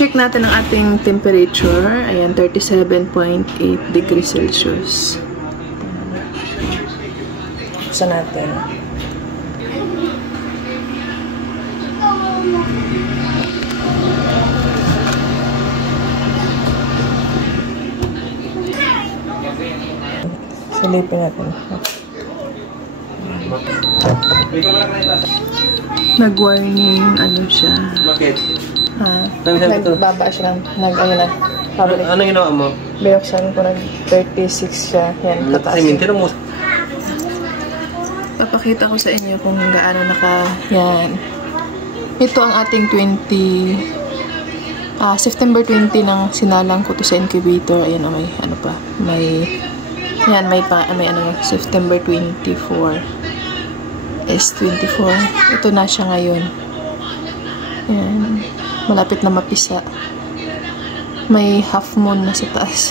Check natin ang ating temperature. Ayan, 37.8 degrees Celsius. Buksan natin. Silipin natin. Nag-warning, ano siya. Bakit? Nagbaba siya ng, ano na, pabalik. Ano ginawa mo? Binuksan ko, nag-36 siya. Yan, tataas. Papakita ko sa inyo kung gaano yan. Ito ang ating September 20 nang sinalang ko to sa incubator. Ayan, may ano pa. Yan, may September 24. S24. Ito na siya ngayon. Yan. Malapit na mapisa. May half moon na sa taas.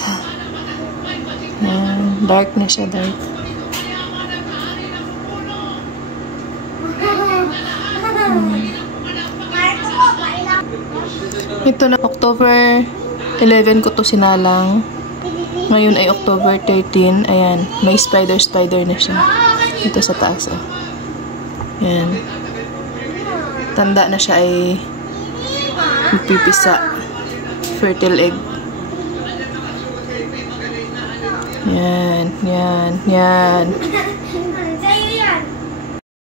Yan. Dark na siya, dark. Ito na, October 11 ko to sinalang. Ngayon ay October 13. Ayan, may spider na siya. Ito sa taas, oh. Ayan. Tanda na siya ay magpipisa. Fertile egg. Yan.